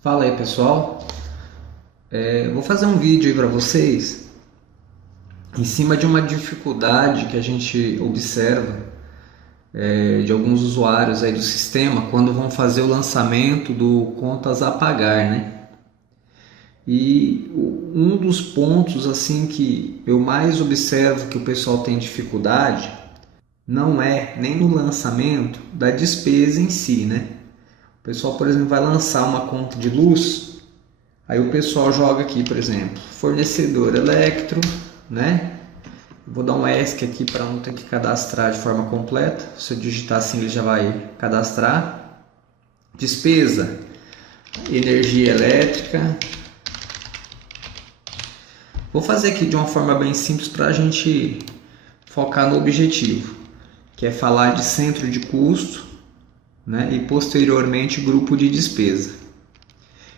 Fala aí pessoal, vou fazer um vídeo aí para vocês em cima de uma dificuldade que a gente observa de alguns usuários aí do sistema quando vão fazer o lançamento do contas a pagar, né? E um dos pontos assim que eu mais observo que o pessoal tem dificuldade não é nem no lançamento da despesa em si, né? O pessoal, por exemplo, vai lançar uma conta de luz. Aí o pessoal joga aqui, por exemplo, fornecedor Electro, né? Vou dar um ESC aqui para não ter que cadastrar de forma completa. Se eu digitar assim, ele já vai cadastrar. Despesa, energia elétrica. Vou fazer aqui de uma forma bem simples para a gente focar no objetivo, que é falar de centro de custo, né? E posteriormente grupo de despesa.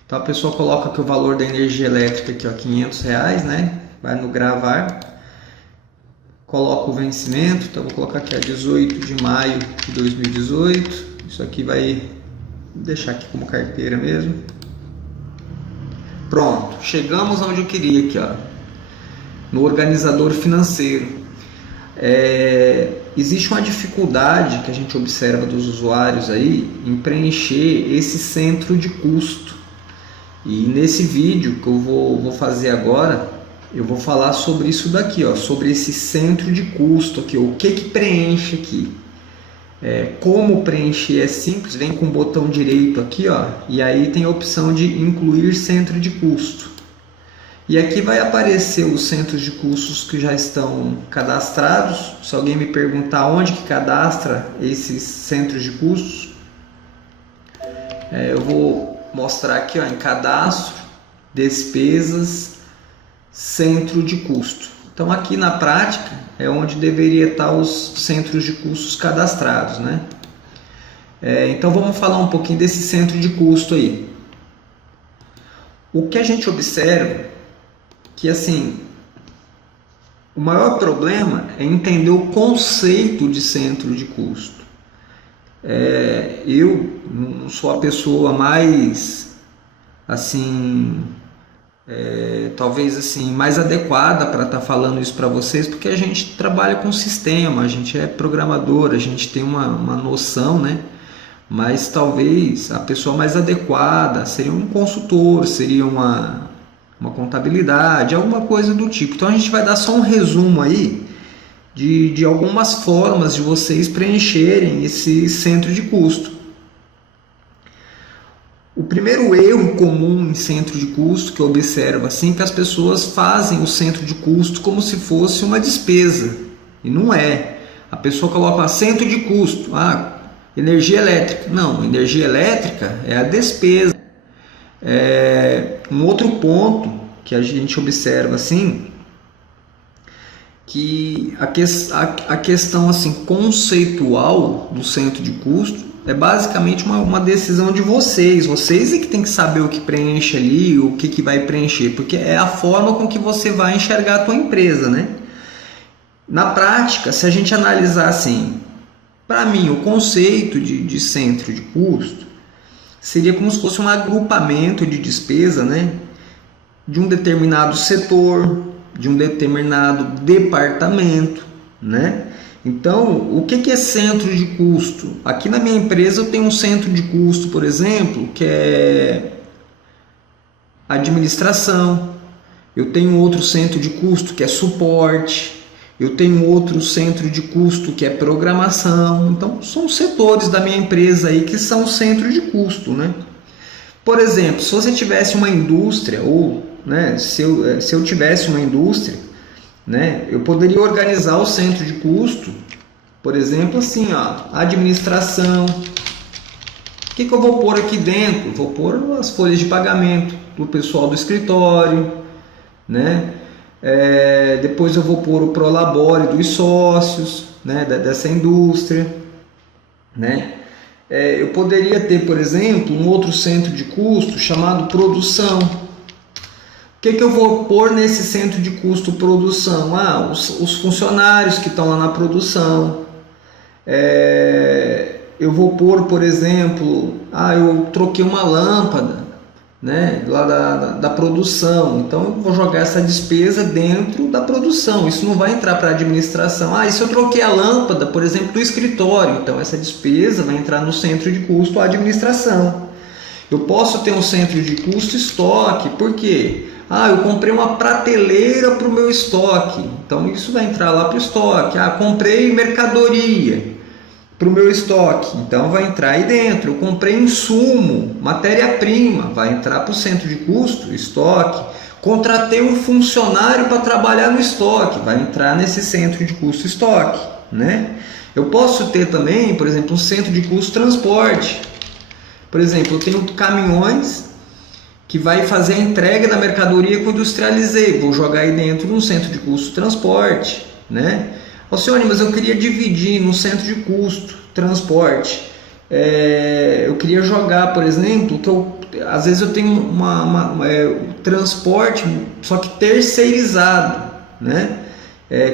Então a pessoa coloca aqui o valor da energia elétrica aqui, ó, R$500, né? Vai no gravar, coloca o vencimento, então vou colocar aqui a 18 de maio de 2018. Isso aqui vai deixar aqui como carteira mesmo. Pronto, chegamos onde eu queria aqui, ó, no organizador financeiro. Existe uma dificuldade que a gente observa dos usuários aí em preencher esse centro de custo. E nesse vídeo que eu vou fazer agora, eu vou falar sobre isso daqui, ó, sobre esse centro de custo aqui, o que preenche aqui. Como preencher é simples, vem com o botão direito aqui, ó, e aí tem a opção de incluir centro de custo. E aqui vai aparecer os centros de custos que já estão cadastrados. Se alguém me perguntar onde que cadastra esses centros de custos, eu vou mostrar aqui, ó, em cadastro, despesas, centro de custo. Então aqui na prática é onde deveria estar os centros de custos cadastrados, né? Então vamos falar um pouquinho desse centro de custo aí. O que a gente observa que, assim, o maior problema é entender o conceito de centro de custo. Eu não sou a pessoa mais, assim, talvez assim, mais adequada para estar falando isso para vocês, porque a gente trabalha com sistema, a gente é programador, a gente tem uma noção, né? Mas talvez a pessoa mais adequada seria um consultor, seria uma contabilidade, alguma coisa do tipo. Então a gente vai dar só um resumo aí de algumas formas de vocês preencherem esse centro de custo. O primeiro erro comum em centro de custo que eu observo assim, que as pessoas fazem o centro de custo como se fosse uma despesa, e não é. A pessoa coloca centro de custo, energia elétrica. Não, energia elétrica é a despesa. Um outro ponto que a gente observa assim, que a questão assim conceitual do centro de custo é basicamente uma decisão de vocês. Vocês é que tem que saber o que preenche ali, o que vai preencher, porque é a forma com que você vai enxergar a tua empresa, né? Na prática, se a gente analisar assim, para mim o conceito de centro de custo seria como se fosse um agrupamento de despesa, né, de um determinado setor, de um determinado departamento, né? Então, o que é centro de custo? Aqui na minha empresa eu tenho um centro de custo, por exemplo, que é administração. Eu tenho outro centro de custo que é suporte. Eu tenho outro centro de custo que é programação. Então, são setores da minha empresa aí que são centro de custo, né? Por exemplo, se você tivesse uma indústria, ou, né, se eu tivesse uma indústria, né, eu poderia organizar o centro de custo, por exemplo, assim, ó, administração. O que eu vou pôr aqui dentro? Vou pôr as folhas de pagamento do pessoal do escritório, né? Depois eu vou pôr o prolabore dos sócios, né, dessa indústria, né? Eu poderia ter, por exemplo, um outro centro de custo chamado produção. O que eu vou pôr nesse centro de custo produção? Os funcionários que estão lá na produção. Eu vou pôr, por exemplo, eu troquei uma lâmpada, né, lá da produção. Então eu vou jogar essa despesa dentro da produção. Isso não vai entrar para a administração. E se eu troquei a lâmpada, por exemplo, do escritório, então essa despesa vai entrar no centro de custo administração. Eu posso ter um centro de custo estoque. Por quê? Eu comprei uma prateleira para o meu estoque, então isso vai entrar lá para o estoque. Comprei mercadoria para o meu estoque, então vai entrar aí dentro. Eu comprei insumo, matéria-prima, vai entrar para o centro de custo, estoque. Contratei um funcionário para trabalhar no estoque, vai entrar nesse centro de custo, estoque, né? Eu posso ter também, por exemplo, um centro de custo transporte. Por exemplo, eu tenho caminhões que vai fazer a entrega da mercadoria que eu industrializei, vou jogar aí dentro de um centro de custo transporte, né? Alcione, mas eu queria dividir no centro de custo transporte. Eu queria jogar, por exemplo, que às vezes eu tenho transporte, só que terceirizado, né?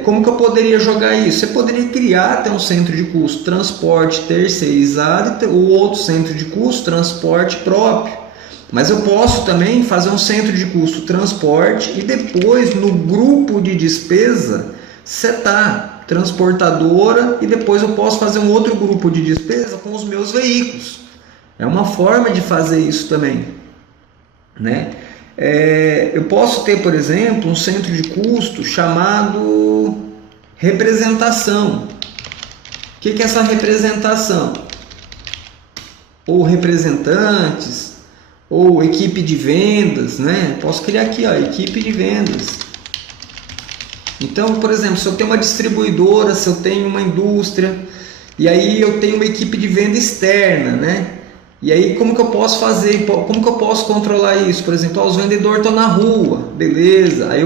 Como que eu poderia jogar isso? Você poderia criar até um centro de custo transporte terceirizado e o outro centro de custo transporte próprio. Mas eu posso também fazer um centro de custo transporte e depois no grupo de despesa setar transportadora, e depois eu posso fazer um outro grupo de despesa com os meus veículos. É uma forma de fazer isso também, né? Eu posso ter, por exemplo, um centro de custo chamado representação. O que é essa representação? Ou representantes, ou equipe de vendas, né? Posso criar aqui, equipe de vendas. Então, por exemplo, se eu tenho uma distribuidora, se eu tenho uma indústria, e aí eu tenho uma equipe de venda externa, né? E aí como que eu posso fazer, como que eu posso controlar isso? Por exemplo, os vendedores estão na rua, beleza, aí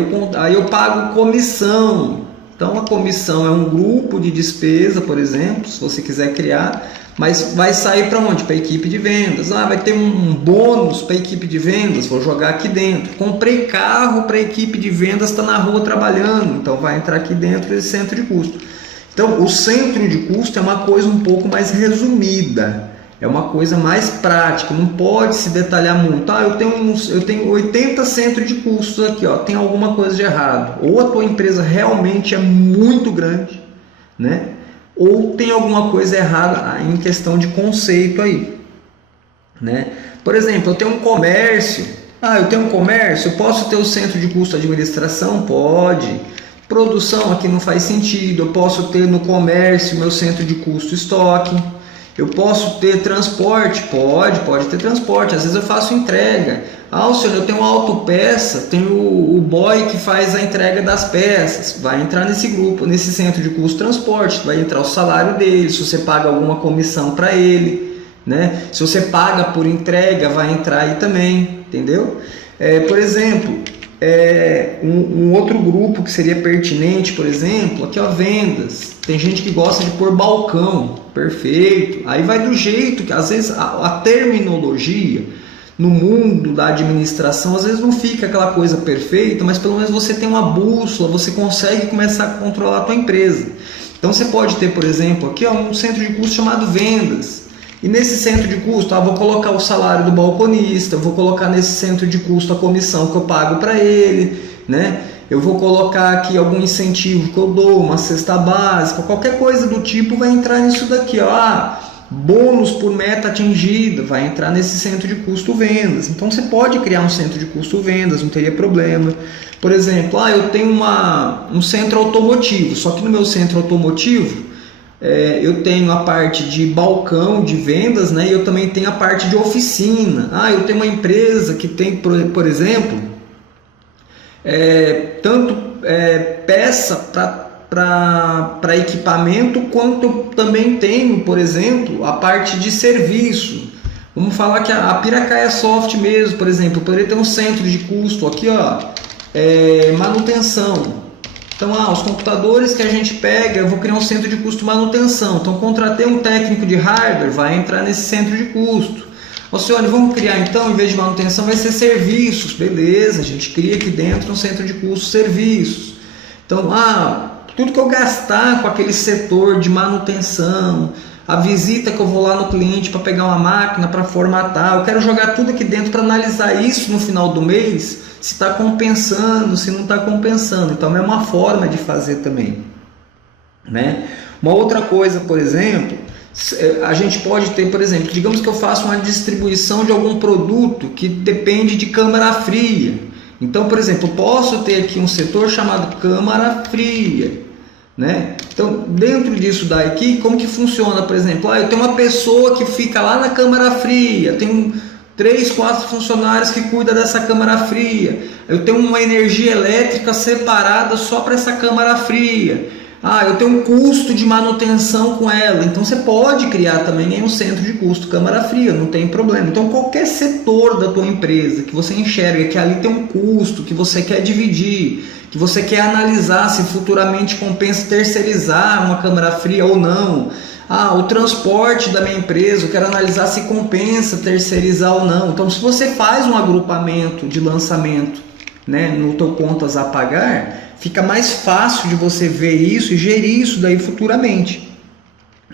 eu pago comissão. Então a comissão é um grupo de despesa, por exemplo, se você quiser criar, mas vai sair para onde? Para a equipe de vendas. Vai ter um bônus para a equipe de vendas, vou jogar aqui dentro. Comprei carro para a equipe de vendas, está na rua trabalhando, então vai entrar aqui dentro desse centro de custo. Então o centro de custo é uma coisa um pouco mais resumida, é uma coisa mais prática, não pode se detalhar muito. Eu tenho 80 centros de custos aqui, tem alguma coisa de errado. Ou a tua empresa realmente é muito grande, né? Ou tem alguma coisa errada em questão de conceito aí, né? Por exemplo, eu tenho um comércio. Eu posso ter o centro de custo administração? Pode. Produção aqui não faz sentido. Eu posso ter no comércio meu centro de custo estoque. Eu posso ter transporte? Pode ter transporte. Às vezes eu faço entrega. Alcione, eu tenho uma autopeça, tenho o boy que faz a entrega das peças. Vai entrar nesse grupo, nesse centro de custo transporte. Vai entrar o salário dele, se você paga alguma comissão para ele, né? Se você paga por entrega, vai entrar aí também, entendeu? Por exemplo, um outro grupo que seria pertinente, por exemplo, aqui vendas. Tem gente que gosta de pôr balcão, perfeito. Aí vai do jeito que às vezes a terminologia no mundo da administração às vezes não fica aquela coisa perfeita, mas pelo menos você tem uma bússola, você consegue começar a controlar a tua empresa. Então você pode ter, por exemplo, aqui um centro de custo chamado vendas. E nesse centro de custo, vou colocar o salário do balconista, vou colocar nesse centro de custo a comissão que eu pago para ele, né? Eu vou colocar aqui algum incentivo que eu dou, uma cesta básica, qualquer coisa do tipo vai entrar nisso daqui, bônus por meta atingida, vai entrar nesse centro de custo vendas. Então você pode criar um centro de custo vendas, não teria problema. Por exemplo, eu tenho um centro automotivo, só que no meu centro automotivo eu tenho a parte de balcão de vendas, né? E eu também tenho a parte de oficina. Eu tenho uma empresa que tem, por exemplo, tanto peça para equipamento, quanto eu também tenho, por exemplo, a parte de serviço. Vamos falar que a Piracaia Soft mesmo, por exemplo, eu poderia ter um centro de custo aqui, manutenção. Então, os computadores que a gente pega, eu vou criar um centro de custo manutenção. Então, contratei um técnico de hardware, vai entrar nesse centro de custo. Alcione, vamos criar então, em vez de manutenção, vai ser serviços. Beleza, a gente cria aqui dentro um centro de custo serviços. Então, tudo que eu gastar com aquele setor de manutenção, a visita que eu vou lá no cliente para pegar uma máquina, para formatar. Eu quero jogar tudo aqui dentro para analisar isso no final do mês, se está compensando, se não está compensando. Então é uma forma de fazer também, né? Uma outra coisa, por exemplo, a gente pode ter, por exemplo, digamos que eu faço uma distribuição de algum produto que depende de câmara fria. Então, por exemplo, eu posso ter aqui um setor chamado câmara fria, né? Então, dentro disso daqui, como que funciona? Por exemplo, eu tenho uma pessoa que fica lá na câmara fria, tenho 3, 4 funcionários que cuidam dessa câmara fria, eu tenho uma energia elétrica separada só para essa câmara fria. Eu tenho um custo de manutenção com ela. Então você pode criar também um centro de custo câmara fria, não tem problema. Então qualquer setor da tua empresa que você enxerga que ali tem um custo, que você quer dividir, que você quer analisar se futuramente compensa terceirizar uma câmara fria ou não. O transporte da minha empresa, eu quero analisar se compensa terceirizar ou não. Então se você faz um agrupamento de lançamento, né, no teu contas a pagar, fica mais fácil de você ver isso e gerir isso daí futuramente,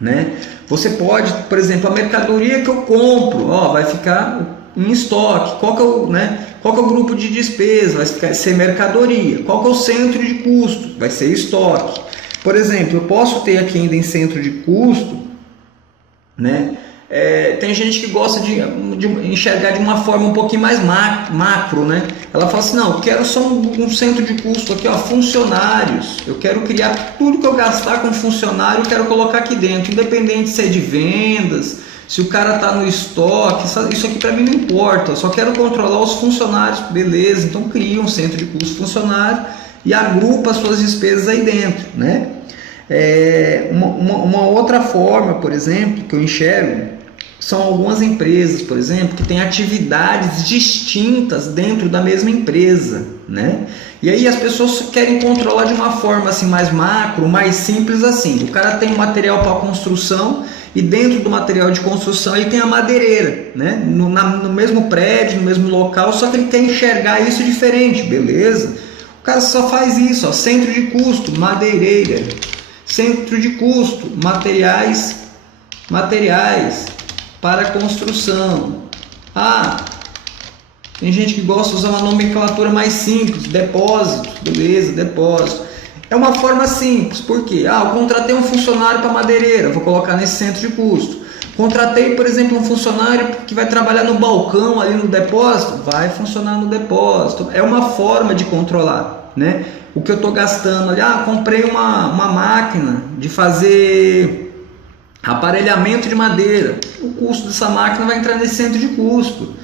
né? Você pode, por exemplo, a mercadoria que eu compro, vai ficar em estoque. Qual que é o grupo de despesa? Vai ser mercadoria. Qual que é o centro de custo? Vai ser estoque. Por exemplo, eu posso ter aqui ainda em centro de custo, né? Tem gente que gosta de enxergar de uma forma um pouquinho mais macro, né? Ela fala assim, não, eu quero só um centro de custo aqui, funcionários. Eu quero criar tudo que eu gastar com funcionário, eu quero colocar aqui dentro, independente se é de vendas, se o cara está no estoque, isso aqui para mim não importa, eu só quero controlar os funcionários, beleza? Então cria um centro de custo funcionário e agrupa as suas despesas aí dentro, né? Uma outra forma, por exemplo, que eu enxergo são algumas empresas, por exemplo, que têm atividades distintas dentro da mesma empresa, né? E aí as pessoas querem controlar de uma forma assim mais macro, mais simples assim. O cara tem um material para construção e dentro do material de construção ele tem a madeireira, né? No mesmo prédio, no mesmo local, só que ele quer enxergar isso diferente, beleza? O cara só faz isso, centro de custo, madeireira. Centro de custo, materiais para construção. Tem gente que gosta de usar uma nomenclatura mais simples, depósito, beleza, depósito. É uma forma simples, por quê? Eu contratei um funcionário para madeireira, vou colocar nesse centro de custo. Contratei, por exemplo, um funcionário que vai trabalhar no balcão ali no depósito, vai funcionar no depósito. É uma forma de controlar, né? O que eu estou gastando ali, comprei uma máquina de fazer aparelhamento de madeira, o custo dessa máquina vai entrar nesse centro de custo.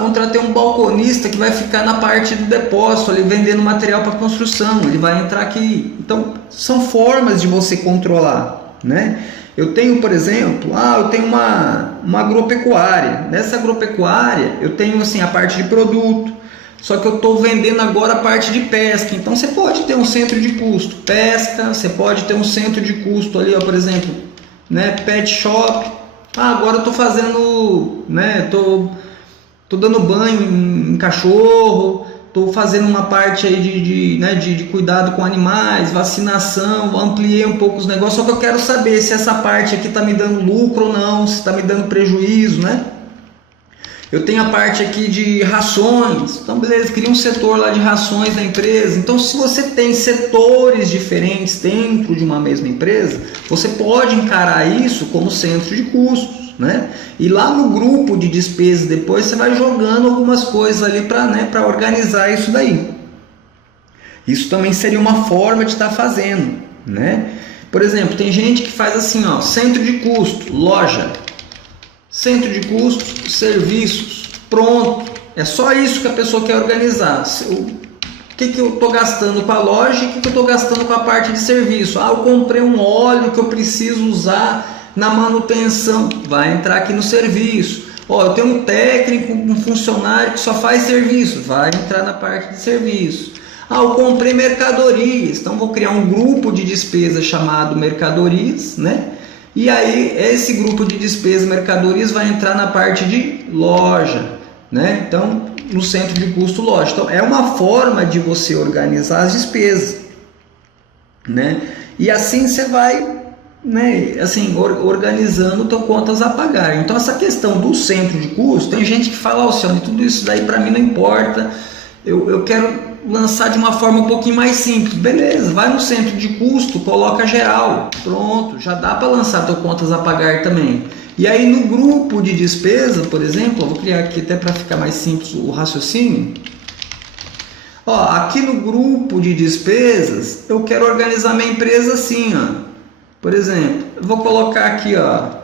Contratei um balconista que vai ficar na parte do depósito, ali vendendo material para construção, ele vai entrar aqui. Então são formas de você controlar, né? Eu tenho, por exemplo, eu tenho uma agropecuária. Nessa agropecuária eu tenho assim a parte de produto. Só que eu estou vendendo agora a parte de pesca. Então você pode ter um centro de custo pesca, você pode ter um centro de custo ali, por exemplo, né, pet shop. Agora eu estou fazendo, né, tô dando banho em cachorro, estou fazendo uma parte aí de cuidado com animais, vacinação, ampliei um pouco os negócios. Só que eu quero saber se essa parte aqui está me dando lucro ou não, se está me dando prejuízo, né? Eu tenho a parte aqui de rações, então beleza, cria um setor lá de rações na empresa. Então se você tem setores diferentes dentro de uma mesma empresa, você pode encarar isso como centro de custos, né? E lá no grupo de despesas depois você vai jogando algumas coisas ali para organizar isso daí. Isso também seria uma forma de estar fazendo, né? Por exemplo, tem gente que faz assim, centro de custo, loja. Centro de custos, serviços, pronto. É só isso que a pessoa quer organizar. O que eu estou gastando com a loja e o que eu estou gastando com a parte de serviço. Eu comprei um óleo que eu preciso usar na manutenção. Vai entrar aqui no serviço. Eu tenho um técnico, um funcionário que só faz serviço. Vai entrar na parte de serviço. Eu comprei mercadorias. Então vou criar um grupo de despesa chamado mercadorias, né? E aí esse grupo de despesas mercadorias vai entrar na parte de loja, né? Então no centro de custo loja. Então é uma forma de você organizar as despesas, né? E assim você vai né, assim, organizando teu contas a pagar. Então essa questão do centro de custo, tem gente que fala, Alcione, tudo isso daí para mim não importa, eu quero lançar de uma forma um pouquinho mais simples. Beleza, vai no centro de custo, coloca geral, pronto, já dá para lançar teu contas a pagar também. E aí no grupo de despesa, por exemplo, eu vou criar aqui até para ficar mais simples o raciocínio. Ó, aqui no grupo de despesas, eu quero organizar minha empresa assim, ó. Por exemplo, eu vou colocar aqui, ó,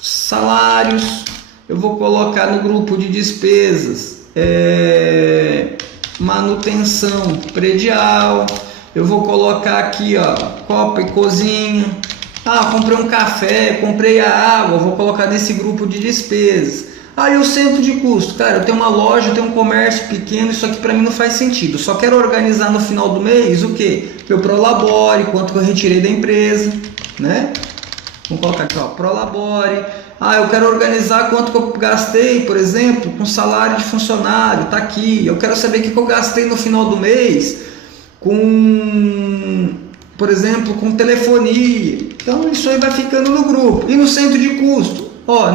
salários, eu vou colocar no grupo de despesas, manutenção predial, eu vou colocar aqui, ó, copa e cozinha. Ah, comprei um café, comprei a água, vou colocar nesse grupo de despesas. Ah, e o centro de custo? Cara, eu tenho uma loja, eu tenho um comércio pequeno, isso aqui para mim não faz sentido. Só quero organizar no final do mês o quê? Que eu prolabore, quanto que eu retirei da empresa, né? Vamos colocar aqui, ó, prolabore. Ah, eu quero organizar quanto que eu gastei, por exemplo, com salário de funcionário, tá aqui. Eu quero saber o que eu gastei no final do mês com, por exemplo, com telefonia. Então isso aí vai ficando no grupo. E no centro de custo? Ó,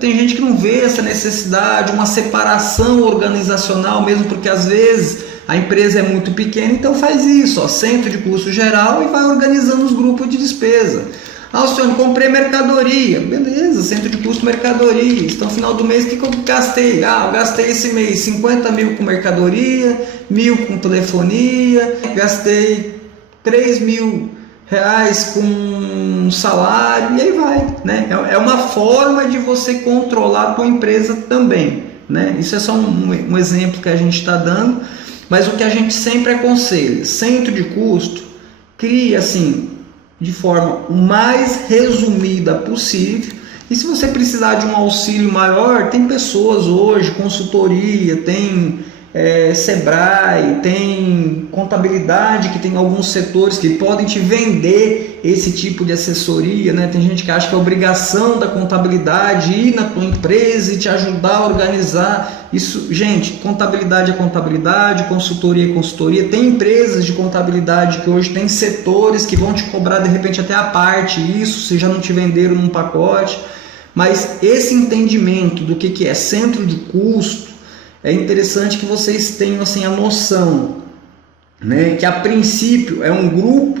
tem gente que não vê essa necessidade, uma separação organizacional, mesmo porque às vezes a empresa é muito pequena, então faz isso, ó, centro de custo geral e vai organizando os grupos de despesa. Ah, senhor, comprei mercadoria, beleza, centro de custo mercadoria. Então no final do mês o que eu gastei? Ah, eu gastei esse mês 50 mil com mercadoria, 1.000 com telefonia, gastei 3 mil reais com salário, e aí vai, né? É uma forma de você controlar a tua empresa também, né? Isso é só um exemplo que a gente está dando, mas o que a gente sempre aconselha, centro de custo, cria assim, de forma o mais resumida possível, e se você precisar de um auxílio maior, tem pessoas hoje, consultoria, tem Sebrae, tem contabilidade, que tem alguns setores que podem te vender esse tipo de assessoria, né? Tem gente que acha que é obrigação da contabilidade ir na tua empresa e te ajudar a organizar isso. Gente, contabilidade é contabilidade, consultoria é consultoria. Tem empresas de contabilidade que hoje tem setores que vão te cobrar de repente até a parte isso, se já não te venderam num pacote. Mas esse entendimento do que é centro de custo, é interessante que vocês tenham assim a noção, né, que a princípio é um grupo,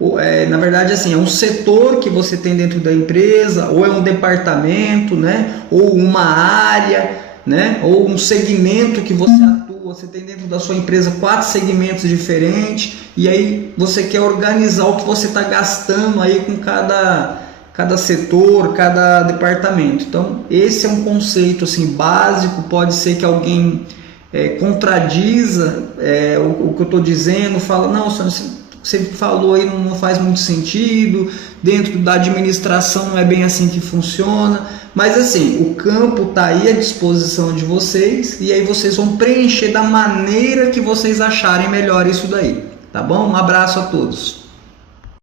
ou na verdade assim, é um setor que você tem dentro da empresa, ou é um departamento, né, ou uma área, né, ou um segmento que você atua. Você tem dentro da sua empresa 4 segmentos diferentes, e aí você quer organizar o que você está gastando aí com cada setor, cada departamento. Então esse é um conceito assim básico. Pode ser que alguém contradiza o que eu estou dizendo, fala, não, você falou aí não faz muito sentido, dentro da administração não é bem assim que funciona, mas assim, o campo está aí à disposição de vocês, e aí vocês vão preencher da maneira que vocês acharem melhor isso daí, tá bom? Um abraço a todos.